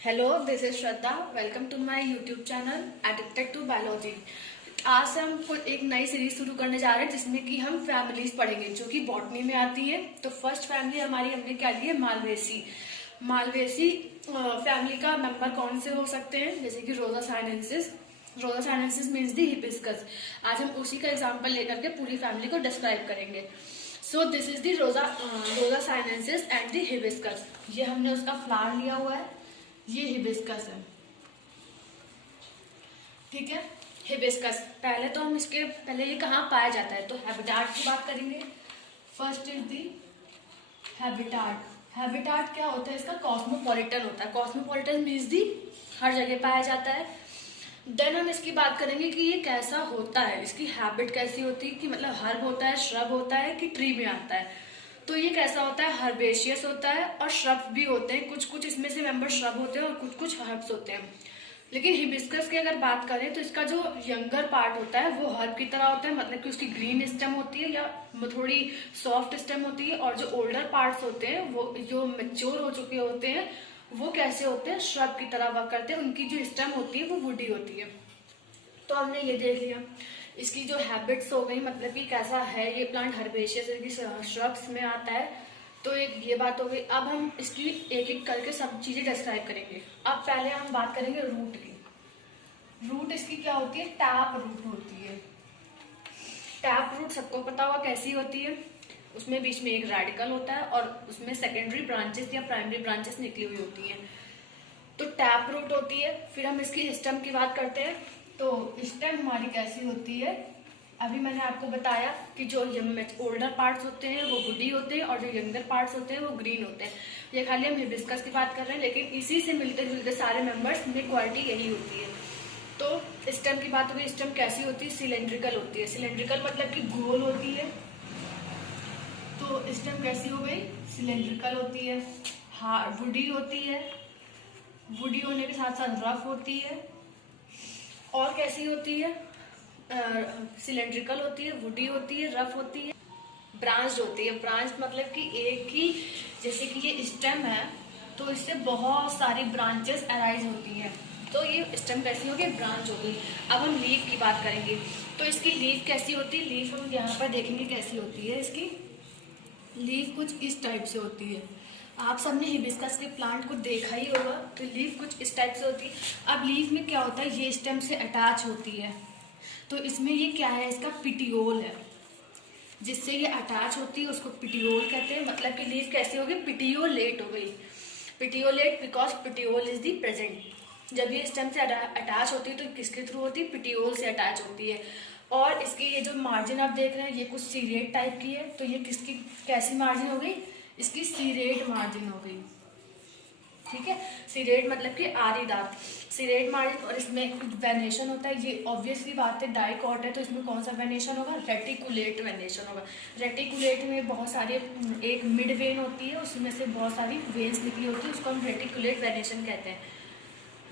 Hello, this is Shraddha. Welcome to my YouTube channel addicted to biology. आज से हम एक नई सीरीज शुरू करने जा रहे हैं जिसमें कि हम फैमिलीज पढ़ेंगे जो कि बॉटनी में आती है। तो फर्स्ट फैमिली हमारी हमने क्या ली है, मालवेसी। मालवेसी फैमिली का मेंबर कौन से हो सकते हैं, जैसे कि रोजा साइनेंसिस। रोजा साइनेंसिस मीन्स दी हिबिस्कस। आज हम उसी का एग्जाम्पल लेकर के पूरी फैमिली को डिस्क्राइब करेंगे। सो दिस इज दी रोजा साइनेंसिस एंड दी हिबिस्कस। ये हमने उसका फ्लावर लिया हुआ है, ये हिबिस्कस है। ठीक है, हिबिस्कस। पहले तो हम इसके पहले ये कहाँ पाया जाता है, तो हैबिटाट की बात करेंगे। First is the habitat. Habitat क्या होता है इसका, कॉस्मोपॉलिटन होता है। कॉस्मोपॉलिटन मीन्स दी हर जगह पाया जाता है। देन हम इसकी बात करेंगे कि ये कैसा होता है, इसकी हैबिट कैसी होती है, कि मतलब हर्ब होता है, श्रब होता है, कि ट्री में आता है। तो ये कैसा होता है, हर्बेशियस होता है और श्रब भी होते हैं। कुछ कुछ इसमें से मेंबर श्रब होते हैं और कुछ कुछ हर्ब्स होते हैं। लेकिन हिबिस्कस की अगर बात करें तो इसका जो यंगर पार्ट होता है वो हर्ब की तरह होता है, मतलब कि उसकी ग्रीन स्टेम होती है या थोड़ी सॉफ्ट स्टेम होती है। और जो ओल्डर पार्ट्स होते हैं वो जो मैच्योर हो चुके होते हैं वो कैसे होते हैं, श्रब की तरह वर्क करते हैं। उनकी जो स्टेम होती है वो वुडी होती है। तो हमने ये देख लिया इसकी जो हैबिट्स हो गई, मतलब कि कैसा है ये प्लांट, हर्बेशियस श्रब्स में आता है। तो एक ये बात हो गई। अब हम इसकी एक एक करके सब चीजें डिस्क्राइब करेंगे। अब पहले हम बात करेंगे रूट की। रूट इसकी क्या होती है, टैप रूट होती है। टैप रूट सबको पता होगा कैसी होती है। उसमें बीच में एक रेडिकल होता है और उसमें सेकेंडरी ब्रांचेस या प्राइमरी ब्रांचेस निकली हुई होती हैं। तो टैप रूट होती है। फिर हम इसकी स्टेम की बात करते हैं। तो स्टेम हमारी कैसी होती है, अभी मैंने आपको बताया कि जो ओल्डर पार्ट्स होते हैं वो वुडी होते हैं और जो यंगर पार्ट्स होते हैं वो ग्रीन होते हैं। ये खाली हम हिबिस्कस की बात कर रहे हैं, लेकिन इसी से मिलते जुलते सारे मेंबर्स में क्वालिटी यही होती है। तो स्टेम की बात हो गई। स्टेम कैसी होती है, सिलेंड्रिकल होती है। सिलेंड्रिकल मतलब कि गोल होती है। तो स्टेम कैसी हो गई, सिलेंड्रिकल होती है, वुडी होती है। वुडी होने के साथ साथ रफ होती है। और कैसी होती है, सिलेंड्रिकल होती है, वुडी होती है, रफ होती है, ब्रांच होती है। ब्रांच मतलब कि एक ही, जैसे कि ये स्टेम है तो इससे बहुत सारी ब्रांचेस अराइज होती है। तो ये स्टेम कैसी होगी, ब्रांच होगी। अब हम लीफ की बात करेंगे। तो इसकी लीफ कैसी होती है, लीफ हम यहाँ पर देखेंगे कैसी होती है। इसकी लीफ कुछ इस टाइप से होती है। आप सबने हिबिस्कस के प्लांट को देखा ही होगा। तो लीफ कुछ इस टाइप से होती है। अब लीफ में क्या होता है, ये स्टेम से अटैच होती है। तो इसमें ये क्या है, इसका पिटियोल है, जिससे ये अटैच होती है उसको पिटियोल कहते हैं। मतलब कि लीफ कैसी हो गई, पिटियोलेट हो गई। Petiolate because petiole is the present. जब ये स्टेम से अटैच होती है तो किसके थ्रू होती है, पिटियोल से अटैच होती है। और इसकी ये जो मार्जिन आप देख रहे हैं ये कुछ सीरेट टाइप की है। तो ये किसकी कैसी मार्जिन हो गई, इसकी सीरेट मार्जिन हो गई। ठीक है, सीरेट मतलब कि आरीदार, सीरेट मार्जिन। और इसमें कुछ वेनेशन होता है। ये ऑब्वियसली बात है, डाइकॉट है तो इसमें कौन सा वेनेशन होगा, रेटिकुलेट वेनेशन होगा। रेटिकुलेट में बहुत सारे, एक मिड वेन होती है उसमें से बहुत सारी वेन्स निकली होती है, उसको हम रेटिकुलेट वेनेशन कहते हैं।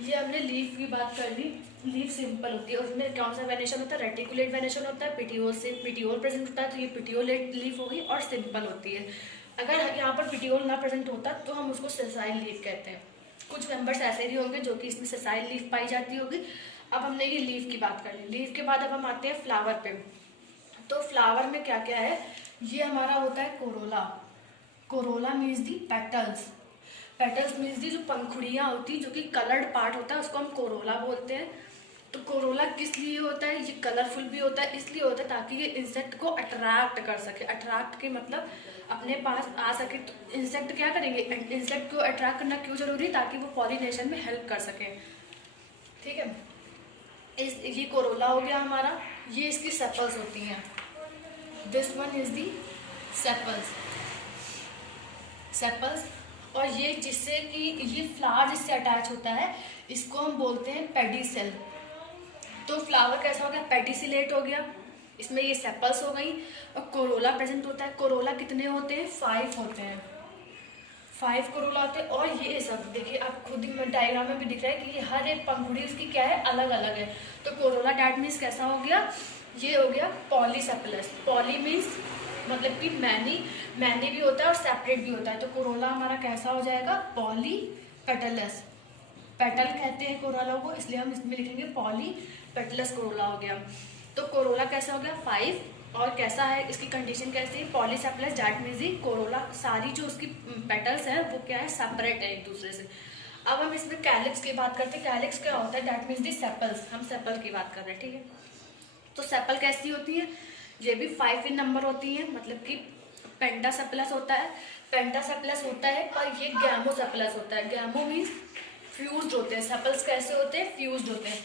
ये हमने लीफ की बात कर ली। लीफ सिंपल होती है, उसमें कौन सा वेनेशन होता है, रेटिकुलेट वेनेशन होता है। पिटियोल से पिटियोल प्रेजेंट होता है तो ये पिटियोलेट लीफ होगी और सिंपल होती है। अगर यहाँ पर पिटियोल ना प्रेजेंट होता तो हम उसको सेसाइल लीफ कहते हैं। कुछ मेंबर्स ऐसे भी होंगे जो कि इसमें सेसाइल लीफ पाई जाती होगी। अब हमने ये लीफ की बात कर ली। लीफ के बाद अब हम आते हैं फ्लावर पे। तो फ्लावर में क्या क्या है, ये हमारा होता है Corolla. Corolla means the petals. Petals means the जो पंखुड़ियाँ होती है, जो कि कलर्ड पार्ट होता है उसको हम कोरोला बोलते हैं। तो कोरोला किस लिए होता है, ये कलरफुल भी होता है, इसलिए होता है ताकि ये इंसेक्ट को अट्रैक्ट कर सके। अट्रैक्ट के मतलब अपने पास आ सके। तो इंसेक्ट क्या करेंगे, इंसेक्ट को अट्रैक्ट करना क्यों जरूरी, ताकि वो पॉलिनेशन में हेल्प कर सके। ठीक है, ये कोरोला हो गया हमारा। ये इसकी सेपल्स होती हैं। This one is the sepals. Sepals. और ये जिससे कि ये फ्लावर जिससे अटैच होता है इसको हम बोलते हैं पेडिसेल। तो फ्लावर कैसा हो गया, पेडिसिलेट हो गया। इसमें ये सेपल्स हो गई और कोरोला प्रेजेंट होता है। कोरोला कितने होते हैं, 5 होते हैं। 5 कोरोला होते हैं। और ये सब देखिए आप खुद ही डायग्राम में भी दिख रहा है कि ये हर एक पंखुड़ी उसकी क्या है, अलग अलग है। तो कोरोला डैट मीन्स कैसा हो गया, ये हो गया पॉलीसेपलस। पॉली मीन्स मतलब कि मैनी भी होता है और सेपरेट भी होता है। तो कोरोला हमारा कैसा हो जाएगा, पॉली पेटलस। पेटल कहते हैं कोरोला को, इसलिए हम इसमें लिखेंगे पॉली पेटलस कोरोला हो गया। तो कोरोला कैसा हो गया 5, और कैसा है इसकी कंडीशन कैसी है, पॉलीसेपलस, दैट मीन्स दी कोरोला सारी जो उसकी पेटल्स है वो क्या है, सेपरेट है एक दूसरे से। अब हम इसमें कैलिक्स की बात करते हैं। कैलिक्स क्या होता है, दैट मीन्स दी सेपल्स, हम सेपल की बात कर रहे हैं, ठीक है। तो सेपल कैसी होती है, ये भी 5 इन नंबर होती है, मतलब कि पेंटासेपलस होता है, पेंटासेपलस होता है, पर ये गैमोसेपलस होता है। गैमो मीन्स फ्यूज्ड होते हैं, सेपल्स कैसे होते हैं, फ्यूज्ड होते हैं,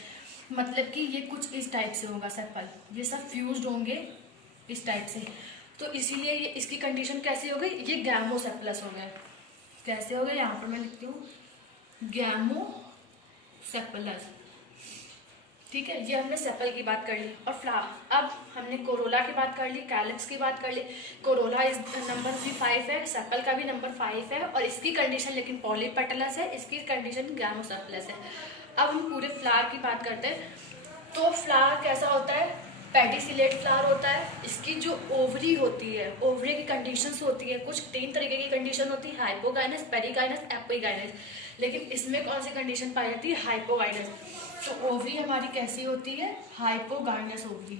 मतलब कि ये कुछ इस टाइप से होगा सेपल, ये सब फ्यूज्ड होंगे इस टाइप से। तो इसीलिए ये इसकी कंडीशन कैसी हो गई, ये गैमोसेपलस हो गया। कैसे हो गया, यहाँ पर मैं लिखती हूँ गैमोसेपलस, ठीक है। ये हमने सेपल की बात कर ली। और अब हमने कोरोला की बात कर ली, कैलिक्स की बात कर ली। कोरोला इस नंबर भी 5 है, सेपल का भी नंबर 5 है, और इसकी कंडीशन लेकिन पॉलीपेटलस है, इसकी कंडीशन गैमोसेपलस है। अब हम पूरे फ्लावर की बात करते हैं। तो फ्लावर कैसा होता है, पेडिसिलेट फ्लावर होता है। इसकी जो ओवरी होती है, ओवरी की कंडीशंस होती है, कुछ 3 तरीके की कंडीशन होती है, हाइपोगाइनस, पेरिगाइनस, एपिगाइनस। लेकिन इसमें कौन सी कंडीशन पाई जाती है, हाइपोगाइनस। तो ओवरी हमारी कैसी होती है, हाइपोगाइनस ओवरी।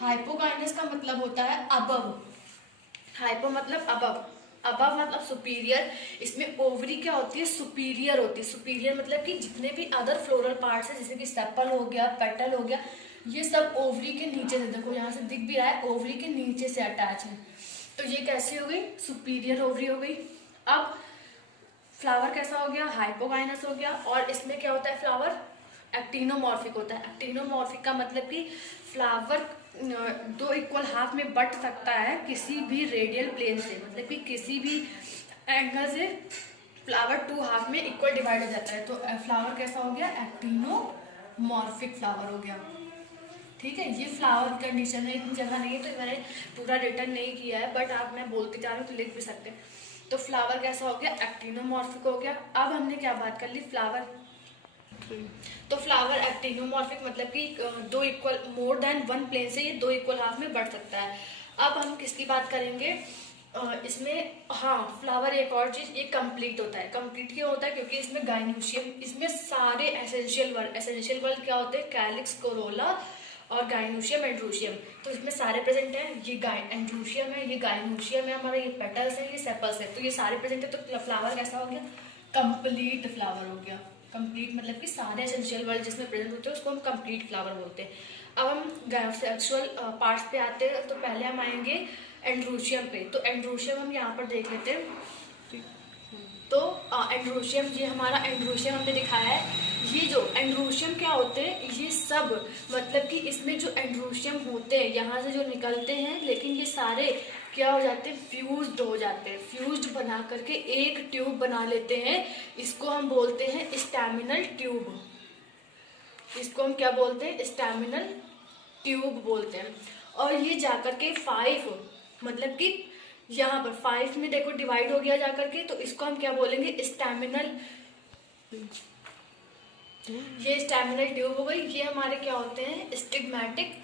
हाइपोगाइनस का मतलब होता है अबव, हाइपो मतलब अबव, अबव मतलब सुपीरियर। इसमें ओवरी क्या होती है, सुपीरियर होती है। सुपीरियर मतलब कि जितने भी अदर फ्लोरल पार्ट्स है, जैसे कि सेपल हो गया, पेटल हो गया, ये सब ओवरी के नीचे से, देखो यहाँ से दिख भी रहा है, ओवरी के नीचे से अटैच है। तो ये कैसी हो गई, सुपीरियर ओवरी हो गई। अब फ्लावर कैसा हो गया, हाइपोगाइनस हो गया। और इसमें क्या होता है, फ्लावर एक्टिनोमॉर्फिक होता है। एक्टिनोमॉर्फिक का मतलब कि फ्लावर 2 इक्वल हाफ में बट सकता है किसी भी रेडियल प्लेन से, मतलब कि किसी भी एंगल से फ्लावर 2 हाफ में इक्वल डिवाइड हो जाता है। तो फ्लावर कैसा हो गया, एक्टिनोमॉर्फिक फ्लावर हो गया, ठीक है। ये फ्लावर कंडीशन है, इतनी जगह नहीं है तो मैंने पूरा रिटर्न नहीं किया है, बट आप मैं बोलते जा रही हूँ तो लिख भी सकते हैं। तो फ्लावर कैसा हो गया, एक्टिनोमॉर्फिक हो गया। अब हमने क्या बात कर ली, फ्लावर। तो फ्लावर एक्टिनोमॉर्फिक मतलब कि 2 इक्वल मोर देन 1 प्लेन से ये 2 इक्वल हाफ में बढ़ सकता है। अब हम किसकी बात करेंगे, इसमें हाँ फ्लावर एक और चीज, ये कंप्लीट होता है। कंप्लीट क्यों होता है, क्योंकि इसमें गाइनोशियम, इसमें सारे एसेंशियल वर्ड क्या होते हैं, कैलिक्स, कोरोला और गाइनोशियम, एंड्रोशियम। तो इसमें सारे प्रेजेंट हैं। ये एंड्रोशियम है, ये गाइनोशियम है हमारा, ये पेटल्स है, ये सेपल्स है, तो ये सारे प्रेजेंट है। तो फ्लावर कैसा हो गया, कंप्लीट फ्लावर हो गया। कंप्लीट मतलब कि सारे एसेंशियल वर्ड जिसमें प्रेजेंट होते हैं उसको हम कंप्लीट फ्लावर बोलते हैं। अब हम सेक्सुअल पार्ट्स पे आते हैं। तो पहले हम आएंगे एंड्रोशियम पे। तो एंड्रोशियम हम यहाँ पर देख लेते हैं। तो एंड्रोशियम, ये हमारा एंड्रोशियम हमने दिखाया है। ये जो एंड्रोशियम क्या होते हैं, ये सब मतलब कि इसमें जो एंड्रोशियम होते हैं यहाँ से जो निकलते हैं, लेकिन ये सारे क्या हो जाते हैं, फ्यूज्ड हो जाते हैं। फ्यूज्ड बना करके एक ट्यूब बना लेते हैं, इसको हम बोलते हैं स्टैमिनल ट्यूब। इसको हम क्या बोलते हैं, स्टैमिनल ट्यूब बोलते हैं। और ये जाकर के 5 मतलब कि यहाँ पर 5 में देखो डिवाइड हो गया जाकर के, तो इसको हम क्या बोलेंगे, स्टैमिनल, ये स्टैमिनल ट्यूब हो गई। ये हमारे क्या होते हैं, स्टिग्मैटिक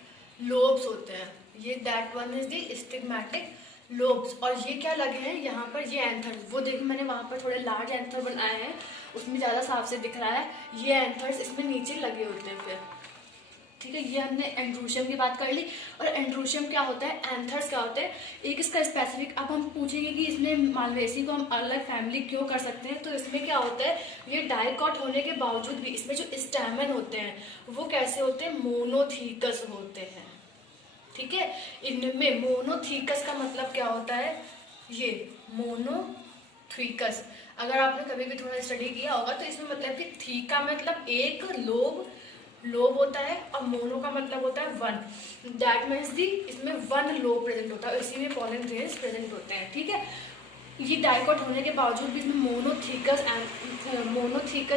लोब्स होते हैं। ये that one is the stigmatic lobes. और ये क्या लगे हैं यहाँ पर, ये एंथर्स, वो देखो मैंने वहां पर थोड़े लार्ज एंथर बनाए हैं, उसमें ज्यादा साफ से दिख रहा है। ये एंथर्स इसमें नीचे लगे होते हैं फिर, ठीक है। ये हमने एंड्रोशियम की बात कर ली। और एंड्रोशियम क्या होता है, एंथर्स क्या होते हैं, एक इसका स्पेसिफिक। अब हम पूछेंगे कि इसमें मालवेसी को हम अलग फैमिली क्यों कर सकते हैं, तो इसमें क्या होता है, ये डाइकॉट होने के बावजूद भी इसमें जो स्टैमेन होते हैं वो कैसे होते हैं, मोनोथीकस होते हैं, ठीक है। इनमें मोनोथीकस का मतलब क्या होता है, ये मोनोथीकस, अगर आपने कभी भी थोड़ा स्टडी किया होगा तो इसमें मतलब कि थीका मतलब एक लोब होता है, और मोनो का मतलब होता है 1, दैट मीन्स दी इसमें 1 लोब प्रेजेंट होता है, इसी में पॉलन ग्रेन्स प्रेजेंट होते हैं, ठीक है। ये डाइकॉट होने के बावजूद भी इसमें मोनोथीकस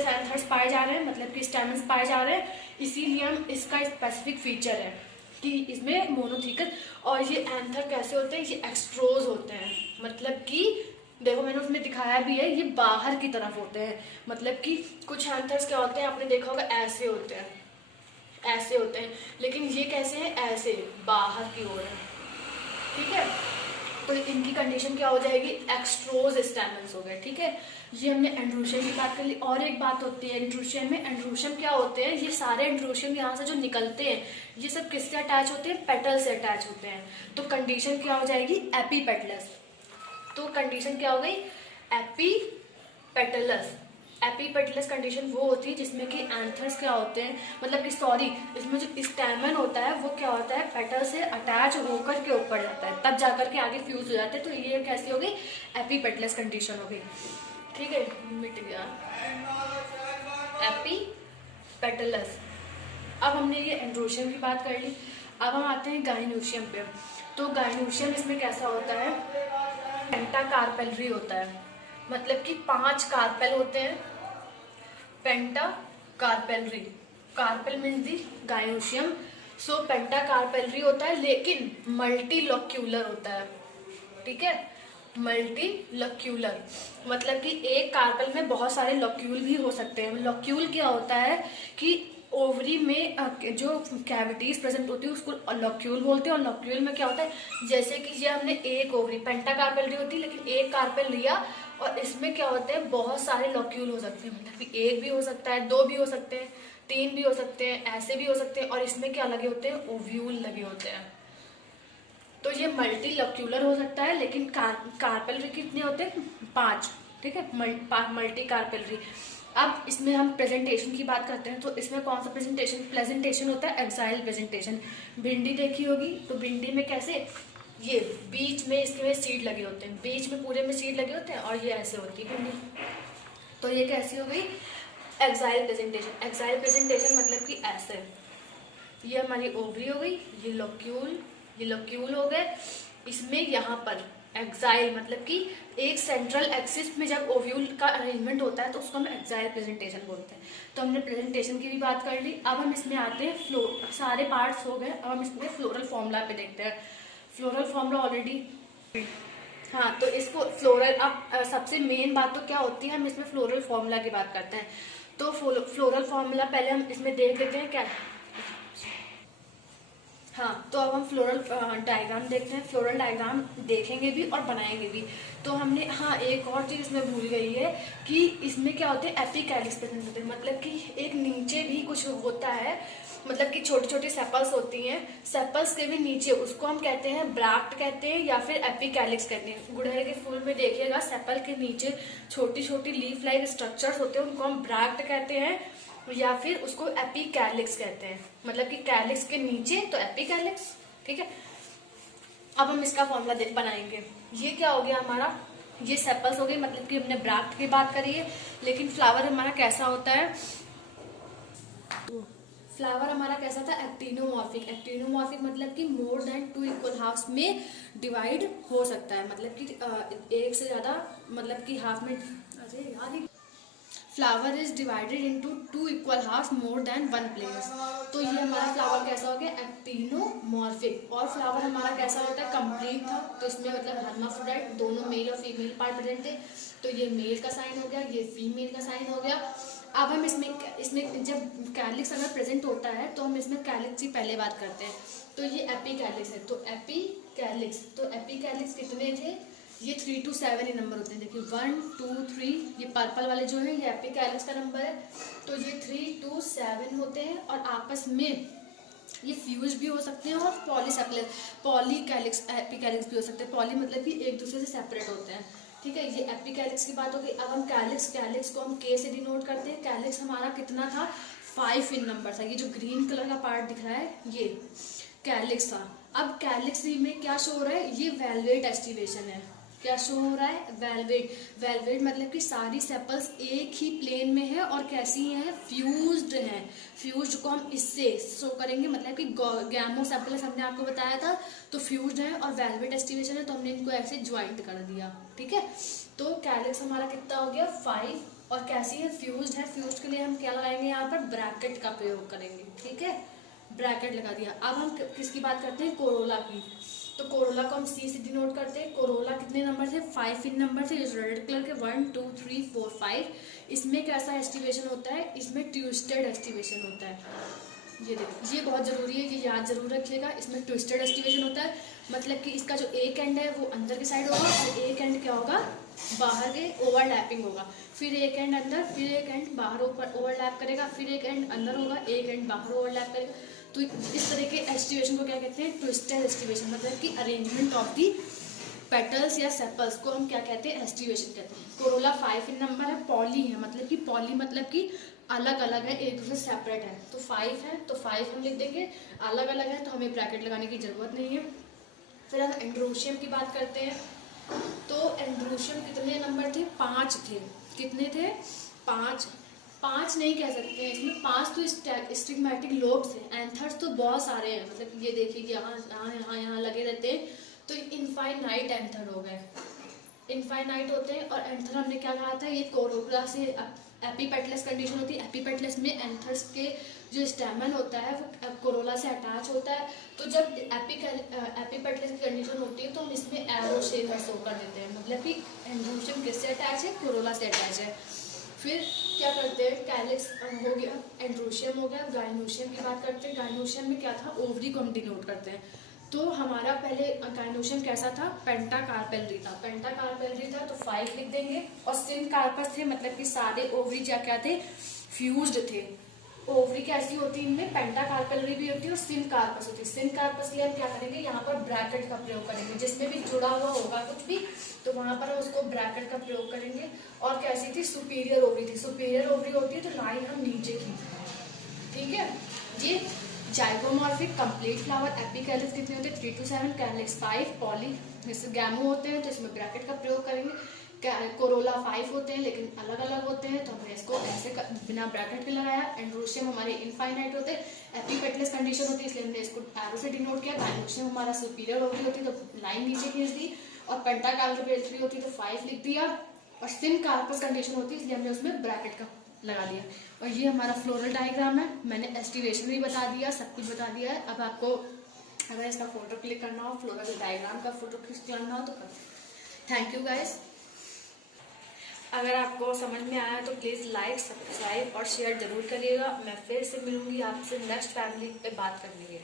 एंथर्स पाए जा रहे हैं, मतलब कि स्टैमेंस पाए जा रहे हैं। इसीलिए हम इसका स्पेसिफिक फीचर है कि इसमें मोनोथीकस। और ये एंथर कैसे होते हैं, ये एक्सट्रोज होते हैं, मतलब कि देखो मैंने उसमें दिखाया भी है, ये बाहर की तरफ होते हैं। मतलब कि कुछ एंथर्स क्या होते हैं, आपने देखा होगा ऐसे होते हैं, ऐसे होते हैं, लेकिन ये कैसे हैं, ऐसे बाहर की ओर है, ठीक है। तो इनकी कंडीशन क्या हो जाएगी, एक्सट्रोज स्टैमेंस हो गए। ठीक है, ये हमने एंड्रोशियम की बात कर ली। और एक बात होती है एंड्रोशियम में, एंड्रोशियम क्या होते हैं, ये सारे एंड्रोशियम यहाँ से जो निकलते हैं ये सब किससे अटैच होते हैं, पेटल से अटैच होते हैं। तो कंडीशन क्या हो जाएगी, एपीपेटलस। तो कंडीशन क्या हो गई, एपीपेटलस। एपीपेटलस कंडीशन वो होती है जिसमें कि एंथर्स क्या होते हैं, मतलब कि सॉरी, इसमें जो स्टैमेन होता है वो क्या होता है, पेटल से अटैच होकर के ऊपर जाता है, तब जाकर के आगे फ्यूज हो जाते हैं। तो ये कैसी हो गई, एपीपेटलस कंडीशन हो गई। ठीक है, मिट गया एपीपेटलस। अब हमने ये एंड्रोशियम की बात कर ली। अब हम आते हैं गाइनोशियम पे। तो गाइनोशियम इसमें कैसा होता है, पेंटाकार्पेलरी होता है, मतलब कि 5 कार्पेल होते हैं, पेंटाकार्पेलरी। कार्पेल मीन्स दी गाइनोशियम, सो पेंटाकार्पेलरी होता है लेकिन मल्टीलोक्यूलर होता है। ठीक है, मल्टीलोक्यूलर मतलब कि एक कार्पेल में बहुत सारे लोक्यूल भी हो सकते हैं। लोक्यूल क्या होता है कि ओवरी में जो कैविटीज प्रेजेंट होती है उसको लोक्यूल बोलते हैं। और लोक्यूल में क्या होता है, जैसे कि ये हमने एक ओवरी पेंटाकार्पेलरी होती है लेकिन एक कार्पेल लिया और इसमें क्या होते हैं, बहुत सारे लोक्यूल हो सकते हैं, मतलब कि एक भी हो सकता है, 2 भी हो सकते हैं, 3 भी हो सकते हैं, ऐसे भी हो सकते हैं। और इसमें क्या लगे होते हैं, ओव्यूल लगे होते हैं। तो ये मल्टीलोक्यूलर हो सकता है लेकिन कार्पेलरी कितने होते हैं, 5। ठीक है, मल्टी कार्पेलरी। अब इसमें हम प्रेजेंटेशन की बात करते हैं। तो इसमें कौन सा प्रेजेंटेशन होता है, एक्साइल प्रेजेंटेशन। भिंडी देखी होगी, तो भिंडी में कैसे, ये बीच में इसके में सीड लगे होते हैं, बीच में पूरे में सीड लगे होते हैं और ये ऐसे होती है भिंडी। तो ये कैसी हो गई, एक्साइल प्रेजेंटेशन। एक्साइल प्रेजेंटेशन मतलब कि ऐसे, ये हमारी ओवरी हो गई, ये लोक्यूल हो गए। इसमें यहाँ पर एक्साइल मतलब कि एक सेंट्रल एक्सिस में जब ओव्यूल का अरेंजमेंट होता है तो उसको हम एक्साइल प्रेजेंटेशन बोलते हैं। तो हमने प्रेजेंटेशन की भी बात कर ली। अब हम इसमें आते हैं, सारे पार्ट्स हो गए, अब हम इसमें फ्लोरल फॉर्मूला पे देखते हैं। फ्लोरल फॉर्मूला ऑलरेडी, हाँ, तो इसको फ्लोरल, अब सबसे मेन बात तो क्या होती है, हम इसमें फ्लोरल फॉर्मूला की बात करते हैं। तो फ्लोरल फॉर्मूला पहले हम इसमें देख लेते हैं क्या। हाँ, तो अब हम फ्लोरल डायग्राम देखते हैं। फ्लोरल डायग्राम देखेंगे भी और बनाएंगे भी। तो हमने, हाँ, एक और चीज इसमें भूल गई है कि इसमें क्या होते हैं, एपिकैलिक्स प्रेजेंट होते हैं, मतलब कि एक नीचे भी कुछ होता है, मतलब कि छोटी छोटी सेपल्स होती हैं, सेपल्स के भी नीचे, उसको हम कहते हैं ब्रैक्ट कहते हैं या फिर एपिकैलिक्स कहते हैं। गुड़हल के फूल में देखिएगा सेपल के नीचे छोटी छोटी लीफ लाइक स्ट्रक्चर्स होते हैं, उनको हम ब्रैक्ट कहते हैं या फिर उसको एपिकैलिक्स कहते हैं, मतलब कि कैलिक्स के नीचे तो एपिकैलिक्स। ठीक है, अब हम इसका फॉर्मूला बनाएंगे। ये क्या हो गया हमारा, ये सेपल्स हो गई, मतलब कि हमने ब्रैक्ट की बात करी है। लेकिन फ्लावर हमारा कैसा होता है, फ्लावर हमारा कैसा था, एक्टिनोमॉर्फिक। एक्टिनोमॉर्फिक मतलब कि मोर देन 2 इक्वल हाफ में डिवाइड हो सकता है, मतलब कि एक से ज्यादा, मतलब कि हाफ में, अरे यार, flower is divided into 2 equal half more than 1 place. तो ये हमारा फ्लावर कैसा हो गया, एक्टिनोमॉर्फिक। और फ्लावर हमारा कैसा होता है, कंप्लीट था, तो इसमें मतलब हर्माफ्रोडाइट, दोनों मेल और फीमेल पार्ट प्रेजेंट थे। तो ये मेल का साइन हो गया, ये फीमेल का साइन हो गया। अब हम इसमें जब कैलिक्स अगर प्रेजेंट होता है तो हम इसमें कैलिक्स की पहले बात करते हैं। तो ये एपिकैलिक्स है, तो एपिकैलिक्स कितने थे, ये 3 to 7 ही नंबर होते हैं। देखिए 1 2 3, ये पर्पल वाले जो है ये एपिकैलिक्स का नंबर है। तो ये 3 to 7 होते हैं और आपस में ये फ्यूज भी हो सकते हैं और पॉलीकैलिक्स एपिकैलिक्स भी हो सकते हैं। पॉली मतलब कि एक दूसरे से सेपरेट होते हैं। ठीक है, ये एपिकैलिक्स की बात हो गई। अब हम कैलिक्स को हम के से डिनोट करते हैं। कैलिक्स हमारा कितना था, 5 इन नंबर था। ये जो ग्रीन कलर का पार्ट दिख रहा है ये कैलिक्स था। अब कैलिक्स में क्या शो हो रहा है, ये वेलवेट एस्टिवेशन है। क्या शो हो रहा है, वेलवेट मतलब कि सारी सेपल्स एक ही प्लेन में है और कैसी हैं, फ्यूज्ड हैं। फ्यूज्ड को हम इससे शो करेंगे, मतलब कि गैमोसेपल्स हमने आपको बताया था, तो फ्यूज्ड है और वेलवेट एस्टिवेशन है, तो हमने इनको ऐसे ज्वाइंट कर दिया। ठीक है, तो कैलिक्स हमारा कितना हो गया, 5। और कैसी है, फ्यूज्ड है। फ्यूज्ड के लिए हम क्या लगाएंगे, यहाँ पर ब्रैकेट का प्रयोग करेंगे। ठीक है, ब्रैकेट लगा दिया। अब हम किसकी बात करते हैं, कोरोला की। तो कोरोला को हम सी से डिनोट करते हैं। कोरोला कितने नंबर थे, 5 इन नंबर थे, रेड कलर के 1 2 3 4 5। इसमें कैसा एस्टिवेशन होता है, इसमें ट्विस्टेड एस्टिवेशन होता है। ये देखो, ये बहुत जरूरी है, ये याद जरूर रखिएगा। इसमें ट्विस्टेड एस्टिवेशन होता है। मतलब कि इसका जो एक एंड है वो अंदर की साइड होगा और एक एंड क्या होगा, बाहर के ओवरलैपिंग होगा। फिर एक एंड अंदर, फिर एक एंड बाहर ओवरलैप करेगा, फिर एक एंड अंदर होगा, एक एंड बाहर ओवरलैप करेगा। तो इस तरह के एस्टिवेशन को क्या कहते हैं, ट्विस्टेड एस्टिवेशन, मतलब कि अरेंजमेंट ऑफ दी पेटल्स या सेपल्स को हम क्या कहते हैं, एस्टिवेशन कहते हैं। कोरोला 5 इन नंबर है, पॉली है, मतलब कि पॉली मतलब कि अलग अलग है, एक दूसरे सेपरेट है। तो 5 है तो 5 हम लिख देंगे, अलग अलग है तो हमें ब्रैकेट लगाने की जरूरत नहीं है। फिर हम एंड्रोशियम की बात करते हैं, तो एंड्रोशियम कितने नंबर थे, 5 थे। कितने थे, 5। 5 नहीं कह सकते हैं इसमें, 5 तो स्टिग्मेटिक लोब्स हैं, एंथर्स तो बहुत सारे हैं, मतलब ये देखिए कि यहाँ यहाँ यहाँ यहाँ लगे रहते हैं, तो इनफाइनाइट एंथर हो गए, इनफाइनाइट होते हैं। और एंथर हमने क्या कहा था, ये कोरोला से एपीपेटलेस कंडीशन होती है। एपीपेटलेस में एंथर्स के जो स्टेमन होता है वो कोरोला से अटैच होता है। तो जब एपीपेटलेस की कंडीशन होती है तो हम इसमें एरो शेप शो कर देते हैं, मतलब कि एंड्रोशियम किससे अटैच है, कोरोला से अटैच है। फिर क्या करते हैं, कैलिक्स हो गया, एंड्रोशियम हो गया। गाइनोशियम की बात करते हैं, गाइनोशियम में क्या था, ओवरी को हम डिनोट करते हैं। तो हमारा पहले गाइनोशियम कैसा था, पेंटाकार्पेलरी था, पेंटाकार्पेलरी था तो 5 लिख देंगे। और सिनकार्पस थे, मतलब कि सारे ओवरी क्या थे, फ्यूज्ड थे। ओवरी कैसी होती है, इनमें पेंटाकार्पेलरी भी होती है और सिनकार्पस होती है। सिनकार्पस के लिए हम क्या करेंगे, यहाँ पर ब्रैकेट का प्रयोग करेंगे, जिसमें भी जुड़ा हुआ होगा कुछ भी तो वहां पर हम उसको ब्रैकेट का प्रयोग करेंगे। और कैसी थी, सुपीरियर ओवरी थी, सुपीरियर ओवरी होती है तो लाइन हम नीचे खींचते हैं, ठीक है। ये जाइगोमॉर्फिक कंप्लीट फ्लावर, एपिकैलिक्स कितने होते हैं, 3 to 7, कैलिक्स 5, पॉली जैसे गैमो होते हैं तो इसमें ब्रैकेट का प्रयोग करेंगे। कोरोला 5 होते हैं लेकिन अलग अलग होते हैं तो हमने इसको ऐसे बिना ब्रैकेट के लगाया। एंड्रोशियम हमारे इनफाइनाइट होते हैं, एपीपेटलेस कंडीशन होती है इसलिए हमने इसको एरो से डिनोट किया। गाइनोशियम हमारा सुपीरियर ओवरी होती है तो लाइन नीचे खींच दी। और पेंटाकार्पेलरी होती है तो 5 लिख दिया। और सिनकार्पस कंडीशन होती है इसलिए हमने उसमें ब्रैकेट का लगा दिया। और ये हमारा फ्लोरल डायग्राम है, मैंने एस्टिवेशन भी बता दिया, सब कुछ बता दिया है। अब आपको अगर इसका फोटो क्लिक करना हो, फ्लोरल डायग्राम का फोटो क्लिक करना हो तो कर। Thank you guys. अगर आपको समझ में आया तो प्लीज़ लाइक, सब्सक्राइब और शेयर जरूर करिएगा। मैं फिर से मिलूंगी आपसे नेक्स्ट फैमिली पे बात करने के लिए।